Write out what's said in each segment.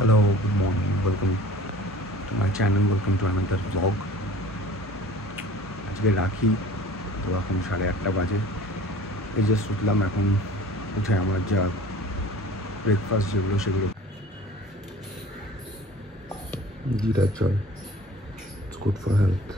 Hello, good morning. Welcome to my channel. Welcome to another vlog. আজকে রাখি তো এখন 8:30 বাজে। এই জাস্ট উঠলাম, এখন উঠে আমার যা ব্রেকফাস্ট যেগুলো সেগুলো জিরা জল, ইটস গুড ফর হেলথ।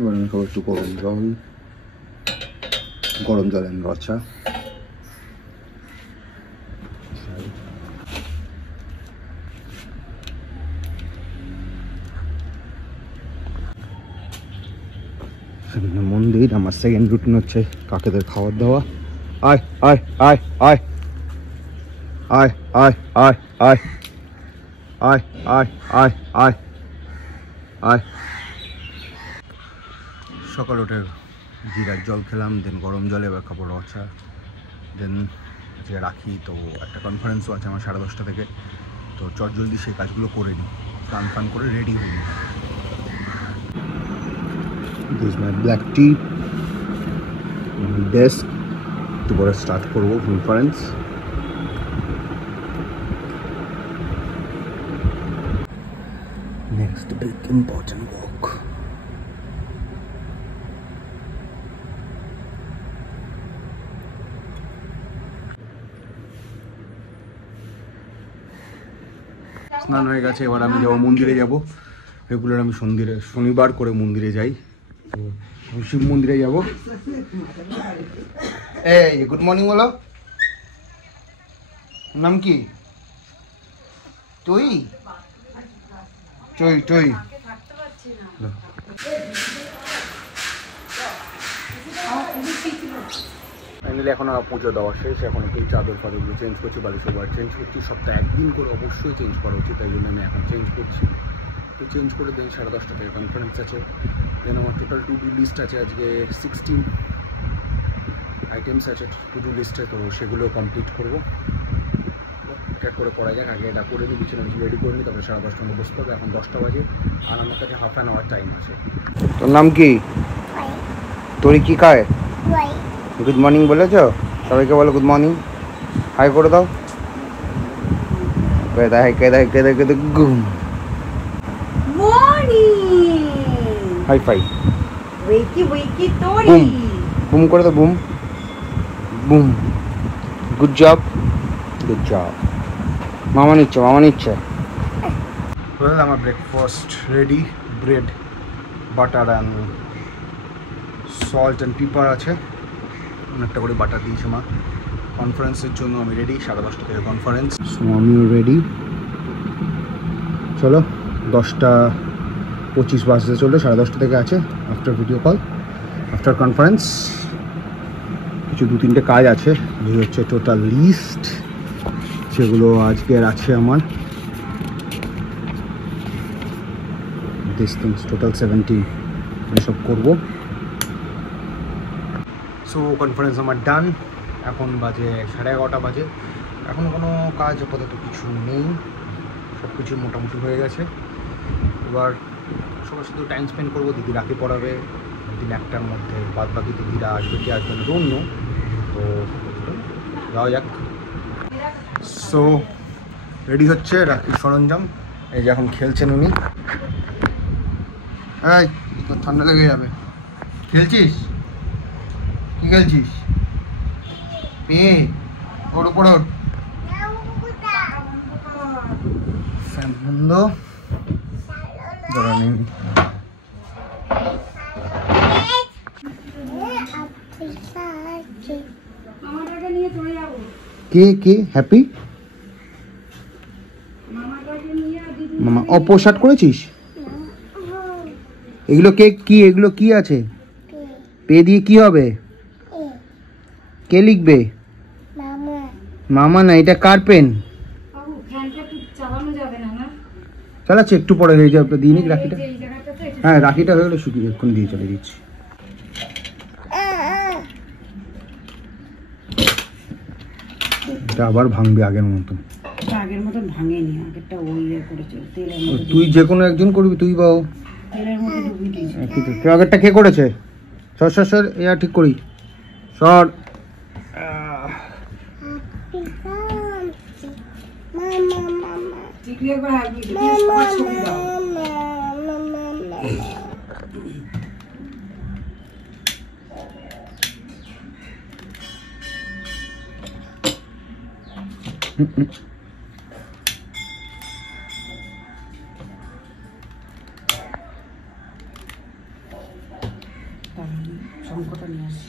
এবার আমি খাবো একটু গরম জল এনে রচা। সেখানে মন্দির। আমার সেকেন্ড রুটিন হচ্ছে কাকেদের খাবার দেওয়া। আয় আয় আয় আয় আয় আয় আয় আয় আয় আয় আয় আয় আয়। সকাল উঠে জিরার জল খেলাম, দেন গরম জল, এবার খাবো রচা, দেন আজকে রাখি। তো একটা কনফারেন্সও আছে আমার 10:30 থেকে, তো জলদি সেই কাজগুলো করে নিই, স্নান ফান করে রেডি হই। This my black T, desk, একটু পরে স্টার্ট করবো conference. Next big important work. স্নান হয়ে গেছে, এবার আমি যাবো মন্দিরে। যাব রেগুলার, আমি শনিবার করে মন্দিরে যাই, তো আমি শিব মন্দিরে যাব। এই গুড মর্নিং বলো, নাম কি? তুই তুই ফাইনালি এখন আমার পুজো দেওয়া শেষ। এখন একটু চাদর ফাদরগুলো চেঞ্জ করছি, বাড়ি সবার চেঞ্জ করছি। সপ্তাহে একদিন করে অবশ্যই চেঞ্জ করা উচিত, তাই জন্য আমি এখন চেঞ্জ করছি। তো চেঞ্জ করে দেন 10:30 থেকে কনফারেন্স আছে। দেন আমার টোটাল টু ডু লিস্ট আছে আজকে 16 আইটেমস আছে টু ডু লিস্টে, তো সেগুলো কমপ্লিট করবো। ট্র্যাক করে করা যাক, আগে এটা করে নিই, বিছানা কিছু রেডি করে নিই, তারপরে 10:30 মধ্যে বসতে হবে। এখন 10টা বাজে আর আমার কাছে হাফ অ্যান আওয়ার টাইম আছে। তোর নাম কি? তোর কি খায়? গুড মর্নিং বলেছ? সবাইকে বলো গুড মর্নিং, হাই করে দাও। গুম হাই ফাই, বুম বুম করে দাও, boom boom. Good job, good job. মামা নিচ্ছে। আমার breakfast ready, bread, butter and salt and paper আছে। অনেকটা করে বাটার দিয়েছে মা। কনফারেন্সের জন্য আমি রেডি, 10:30 থেকে কনফারেন্স, সো আমিও রেডি। চলো 10:25 বাজতে চললো, 10:30 থেকে আছে after video call, after conference. কিছু 2-3টে কাজ আছে, এই হচ্ছে টোটাল লিস্ট যেগুলো আজকের আছে আমার। দিস থিংস টোটাল 17 এসব করবো। সো কনফারেন্স আমার ডান। এখন বাজে 11:30 বাজে। এখনও কোনো কাজ আপাতত কিছু নেই, সব কিছু মোটামুটি হয়ে গেছে। এবার সবার সাথে টাইম স্পেন্ড করবো। দিদি রাখি পড়াবে দিন 1টার মধ্যে, বাদ বাকি দিদিরা আসবে কি আসবে না অন্য, তো যাওয়া যাক। সো রেডি হচ্ছে রাখির সরঞ্জাম। এই যে এখন খেলছেন উনি। এই তোর ঠান্ডা লেগে যাবে, খেলছিস? কি খেলছিস? ওর উপর ফ্যান বন্ধ, ধরা নেই। কে হ্যাপি মামা? অপোশাট করেছিস? এগুলো এগুলো কি আছে? পে দিয়ে কি হবে? কে লিখবে? মামা না, এটা কার পেন? চালাচ্ছি, একটু পরে হয়ে যাবে। দিয়ে নিক রাখিটা। হ্যাঁ, রাখিটা হয়ে গেলে শুকিয়ে এক্ষুনি দিয়ে চলে দিচ্ছি। এটা আবার ভাঙবে আগের মতন। আগের মতন ভাঙেনি, আগেরটা ওই করেছে তেলের মধ্যে। তুই যে কোনো একজন করবি, তুই বাও তেলের মধ্যে ডুবিয়ে দিয়েছে। তুই আগেরটা কে করেছে? সর সর সর, এ ঠিক করি, সর। শঙ্কটা নিয়ে আসি।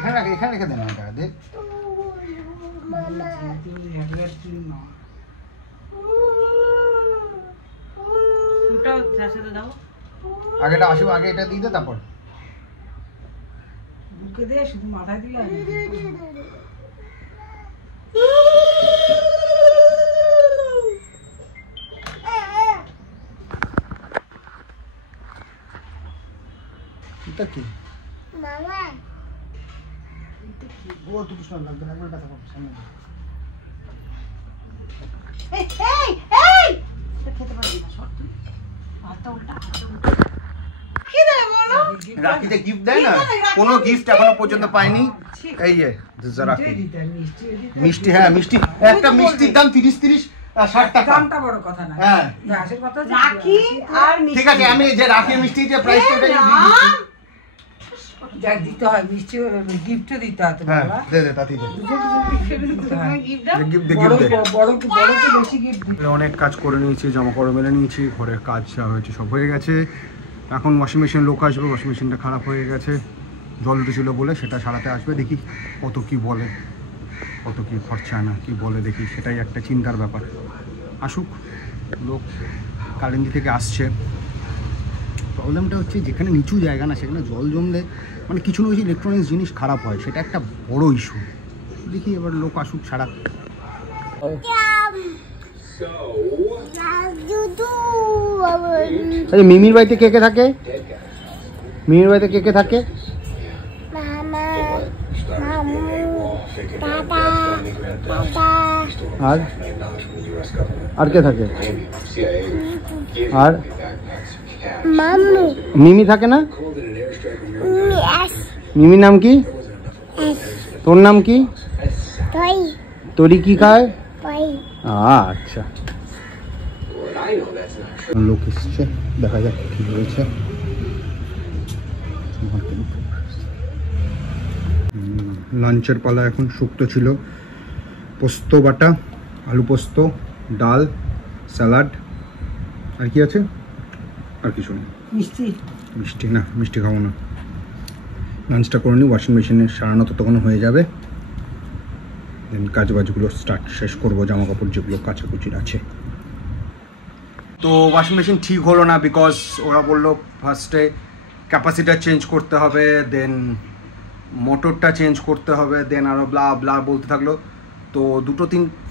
এখানে রেখে দেন, দে। আগেটা আসবে, আগে এটা দিয়ে দে, তারপর বুকে দে, শুধু মাথায় দিলে এটা কি মামা? ও তো কিছু লাগবে না, একবার কথা বল সামনে। এই এই এই এটা খেতে পারবি না, সর তুই। হাতটা উল্টা, হাতটা উল্টা। কি দেয় বলো? রাখিতে গিফট দেয় না, কোনো গিফট এখনো পর্যন্ত পাইনি। এই যে রাখি, মিষ্টি। হ্যাঁ, মিষ্টি, একটা মিষ্টির দাম 30-60 টাকা। দামটা বড় কথা না। হ্যাঁ, আসল কথা রাখি আর মিষ্টি। ঠিক আছে, আমি যে রাখি মিষ্টি যে প্রাইসটা ওটাই দিয়ে দিচ্ছি। যা দিতে হয় মিষ্টি, গিফটও দিতে হয় তো বাবা। দে দে, তাতি দে। অনেক কাজ করে নিয়েছি, জামা কাপড় মেলে নিয়েছি, ঘরের কাজ যা হয়েছে সব হয়ে গেছে। এখন ওয়াশিং মেশিন লোক আসবে, ওয়াশিং মেশিনটা খারাপ হয়ে গেছে, জল উঠেছিল বলে, সেটা সারাতে আসবে। দেখি কত কি বলে, কত কি খরচা না কি বলে, দেখি সেটাই একটা চিন্তার ব্যাপার। আসুক লোক, কারেন্টি থেকে আসছে। প্রবলেমটা হচ্ছে যেখানে নিচু জায়গা না, সেখানে জল জমলে মানে কিছু না কিছু ইলেকট্রনিক্স জিনিস খারাপ হয়, সেটা একটা বড় ইস্যু। দেখি এবার লোক আসুক ছাড়া। মিমির বাড়িতে কে কে থাকে? মিমির বাড়িতে কে কে থাকে? আর আর কে থাকে? আর মিমি থাকে না? মিমির নাম কি? তোর নাম কি? তোরি কি খায়? আচ্ছা, লোক এসছে, দেখা যাক কি হয়েছে। লাঞ্চের পালা এখন। শুক্তো ছিল, পোস্ত বাটা, আলু পোস্ত, ডাল, স্যালাড, আর কি আছে? আর কিছু নেই। মিষ্টি? মিষ্টি না, মিষ্টি খাবো না। লাঞ্চটা করে নিই, ওয়াশিং মেশিনে সারানো ততক্ষণ হয়ে যাবে, দেন কাজ বাজগুলো স্টার্ট শেষ করবো, জামা কাপড় যেগুলো কাচাকুচির আছে। তো ওয়াশিং মেশিন ঠিক হলো না, বিকজ ওরা বললো ফার্স্টে ক্যাপাসিটার চেঞ্জ করতে হবে, দেন মোটরটা চেঞ্জ করতে হবে, দেন আরও ব্লা ব্লা বলতে থাকলো। তো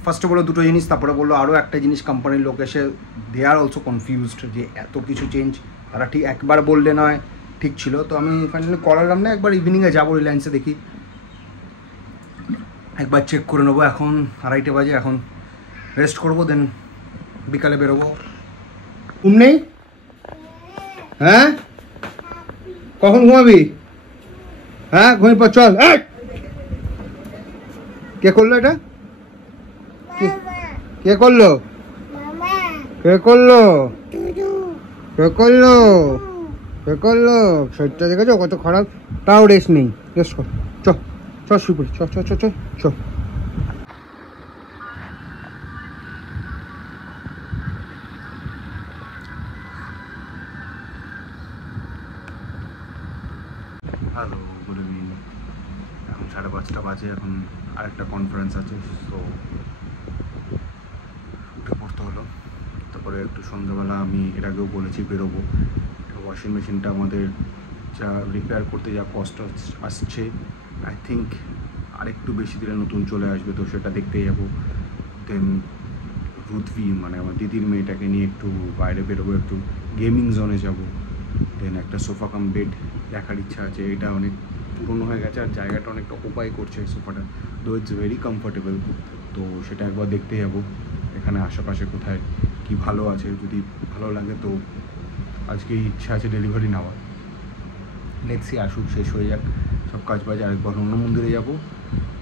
ফার্স্টে বললো দুটো জিনিস, তারপরে বললো আরও একটা জিনিস। কোম্পানির লোক এসে দে আর অলসো কনফিউজড যে এত কিছু চেঞ্জ তারা ঠিক একবার বললে নয় ঠিক ছিল। তো আমি ফাইনালি করালাম না, একবার ইভিনিংয়ে যাবো রিলায়েন্সে, দেখি একবার চেক করে নেবো। এখন 2:30 বাজে, এখন রেস্ট করবো, দেন বিকালে বেরোবো। ঘুম নেই? হ্যাঁ, কখন ঘুমাবি? হ্যাঁ, ঘুমিয়ে পর, চল। কে করলো এটা? কে করলো? কে করলো? কে করলো? কে করলো? শরীরটা দেখেছো কত খারাপ, তাও রেস্ট নেই। রেস্ট কর, চ চ শুয়ে পড়ি, চ চ চ চ চ। Hello, good evening. এখন 5:30 বাজে, এখন আরেকটা কনফারেন্স আছে, তো উঠে পড়তে হলো। তারপরে একটু সন্ধ্যাবেলা আমি এর আগেও বলেছি বেরোবো। ওয়াশিং মেশিনটা আমাদের যা রিপেয়ার করতে যা কষ্ট আসছে, আই থিঙ্ক আরেকটু বেশি দিনে নতুন চলে আসবে, তো সেটা দেখতেই যাবো। দেন রুদ্ভি মানে আমার দিদির মেয়েটাকে নিয়ে একটু বাইরে বেরোবো, একটু গেমিং জোনে যাব। দেন একটা সোফা কাম বেড দেখার ইচ্ছা আছে, এটা অনেক পুরনো হয়ে গেছে আর জায়গাটা অনেকটা উপায় করছে সোফাটা, দো ইটস ভেরি কমফোর্টেবল, তো সেটা একবার দেখতে যাবো এখানে আশেপাশে কোথায় কি ভালো আছে। যদি ভালো লাগে তো আজকে ইচ্ছা আছে ডেলিভারি নেওয়ার। লেটসি আসুক, শেষ হয়ে যাক সব কাজ বাজ, আরেকবার অন্য মন্দিরে যাবো,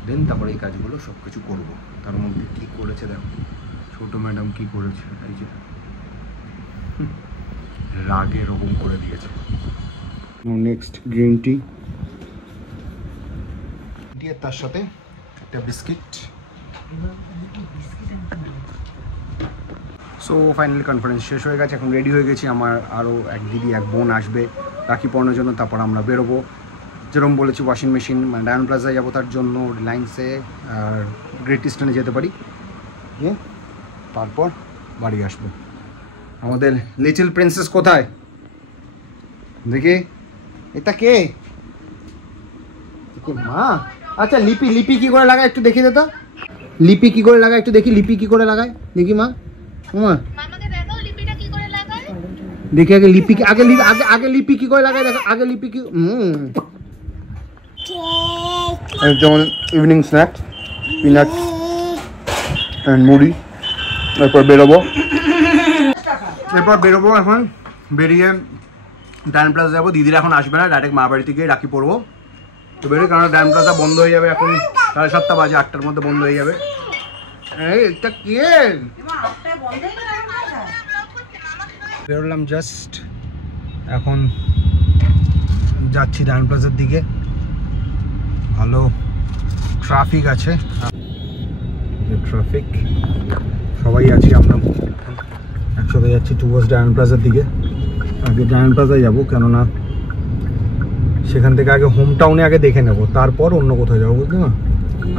দেন তারপরে এই কাজগুলো সব কিছু করবো। তার মধ্যে কী করেছে দেখো ছোটো ম্যাডাম, কী করেছে, এই যে রাগে এরকম করে দিয়েছে। নেক্সট গ্রিন টি দিয়ে তার সাথে একটা বিস্কিট। সো ফাইনালি কনফারেন্স শেষ হয়ে গেছে, এখন রেডি হয়ে গেছি। আমার আরও এক দিদি এক বোন আসবে রাখি পরানোর জন্য, তারপর আমরা বেরোবো। যেরকম বলেছি ওয়াশিং মেশিন মানে ডায়মন্ড প্লাজায় যাবো, তার জন্য রিলায়েন্সে আর গ্রেট ইস্টার্নে যেতে পারি, গিয়ে তারপর বাড়ি আসবো। আমাদের লিটল প্রিন্সেস কোথায় দেখি, এটা কে মা? আচ্ছা লিপি, লিপি কি করে লাগায় একটু দেখি দে তো, লিপি কি করে লাগায় একটু দেখি, লিপি কি করে লাগায় দেখি মা। মা দেখি আগে লিপি, আগে আগে লিপি কি করে লাগায় দেখো, আগে লিপি কি। যেমন ইভিনিং স্ন্যাক্স পিনাট অ্যান্ড মুড়ি, এরপর বেরোবো। এখন বেরিয়ে ডায়মন্ড প্লাজা যাবো। দিদিরা এখন আসবে না, ডাইরেক্ট মা বাড়ি থেকে রাখি পড়বো। তো বেরোই, কারণ ডায়মন্ড প্লাজা বন্ধ হয়ে যাবে এখন 7:30 বাজে, 8টার মধ্যে বন্ধ হয়ে যাবে। এটা কে বেরোলাম জাস্ট, এখন যাচ্ছি ডায়মন্ড প্লাজার দিকে। ভালো ট্রাফিক আছে, ট্রাফিক সবাই আছি আমরা একসাথে যাচ্ছি টুয়ার্ডস ডায়মন্ড প্লাজার দিকে। আগে ডায়মন্ড প্লাজায় যাবো, কেননা সেখান থেকে আগে হোম টাউনে আগে দেখে নেবো, তারপর অন্য কোথাও যাবো, বুঝলি না?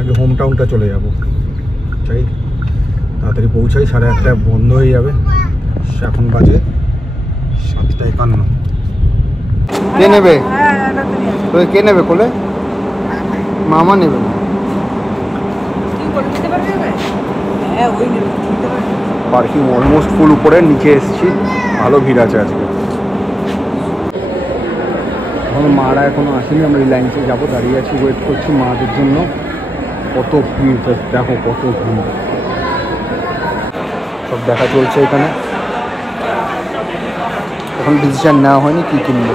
আগে হোম টাউনটা চলে যাবো, চাই তাড়াতাড়ি পৌঁছাই। 8:30 বন্ধ হয়ে যাবে, এখন বাজে 7:51। কে নেবে? কে নেবে কোলে? মামা নেবে না? পার্কিং অলমোস্ট ফুল, উপরে নিচে এসেছি, ভালো ভিড় আছে আজকে। এখন মারা এখনো আসেনি, আমরা রিলায়েন্সে যাবো, দাঁড়িয়ে আছি, ওয়েট করছি মাদের জন্য। কত ভিড় দেখো, কত ভিড়, সব দেখা চলছে এখানে। এখন ডিসিশন নেওয়া হয়নি কি কিনবো,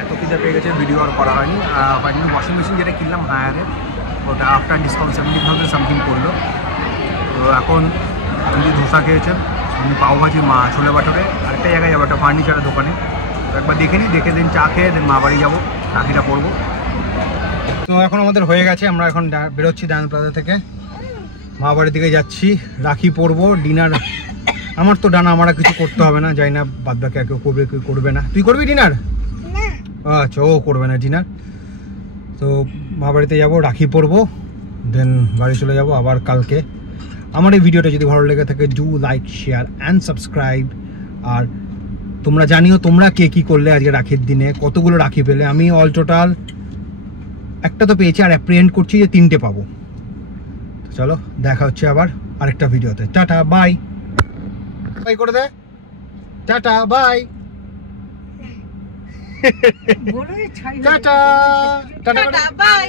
এত খিদে পেয়ে গেছে, ভিডিও আর করা হয়নি। ফাইনালি ওয়াশিং মেশিন যেটা কিনলাম হায়ারে, ওটা আফটার ডিসকাউন্ট 70,000 সামথিং করলো। তো এখন যদি ধোসা খেয়েছেন, আমি পাওভাজি, মা ছোলে বাটোরে, আরেকটা জায়গায় যাবো, একটা ফার্নিচারের দোকানে, তো একবার দেখে নিই, দেখে দিন চা খেয়ে দেন মা বাড়ি যাবো, রাখিটা পরবো। তো এখন আমাদের হয়ে গেছে, আমরা এখন বেরোচ্ছি ডায়মন্ড প্লাজা থেকে, মা বাড়ির দিকে যাচ্ছি, রাখি পরবো। ডিনার আমার তো ডানা, আমার কিছু করতে হবে না, যাই না বাদ বাকি আর কেউ করবে, কেউ করবে না। তুই করবি ডিনার? আচ্ছা, ও করবে না ডিনার। তো মা বাড়িতে যাবো, রাখি পরবো, দেন বাড়ি চলে যাব আবার কালকে। আমার এই ভিডিওটা যদি ভালো লেগে থাকে, do like, share and subscribe. আর তোমরা জানিও তোমরা কে কী করলে আজকে রাখির দিনে, কতগুলো রাখি পেলে। আমি অল টোটাল একটা তো পেয়েছি, আর অ্যাপ্রিহেন্ড করছি যে 3টে পাবো। তো চলো, দেখা হচ্ছে আবার আরেকটা ভিডিওতে। টাটা বাই, বাই করে দে, tata bye, tata tata by.